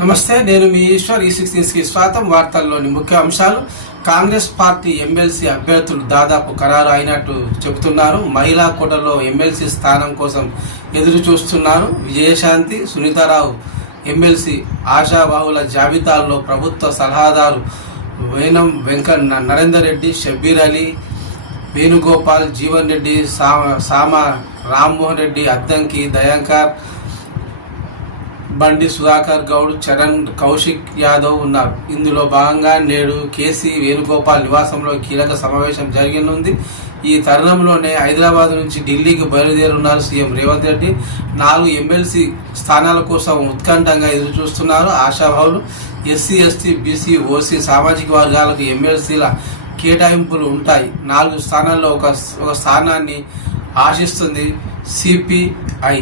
నమస్తే నేను మీ ఈశ్వర్ e ఈ సిక్స్కి స్వాతం వార్తల్లోని ముఖ్య అంశాలు. కాంగ్రెస్ పార్టీ ఎమ్మెల్సీ అభ్యర్థులు దాదాపు ఖరారు అయినట్టు చెబుతున్నారు. మహిళా కోటలో ఎమ్మెల్సీ స్థానం కోసం ఎదురు చూస్తున్నారు. విజయశాంతి సునీతారావు ఎమ్మెల్సీ ఆశాబాహుల జాబితాల్లో ప్రభుత్వ సలహాదారు వేనం వెంకన్న నరేందర్ రెడ్డి షబ్బీర్ అలీ వేణుగోపాల్ జీవన్ రెడ్డి సామ సామ రామ్మోహన్ రెడ్డి అద్దంకి దయాంకర్ బండి సుధాకర్ గౌడ్ చరణ్ కౌశిక్ యాదవ్ ఉన్నారు. ఇందులో భాగంగా నేడు కేసీ వేణుగోపాల్ నివాసంలో కీలక సమావేశం జరగనుంది. ఈ తరుణంలోనే హైదరాబాద్ నుంచి ఢిల్లీకి బయలుదేరున్నారు సీఎం రేవంత్ రెడ్డి. నాలుగు ఎమ్మెల్సీ స్థానాల కోసం ఉత్కంఠంగా ఎదురు చూస్తున్నారు ఆశాభావులు. ఎస్సీ ఎస్టీ బీసీ ఓసీ సామాజిక వర్గాలకు ఎమ్మెల్సీల కేటాయింపులు ఉంటాయి. నాలుగు స్థానాల్లో ఒక ఒక స్థానాన్ని ఆశిస్తుంది సిపిఐ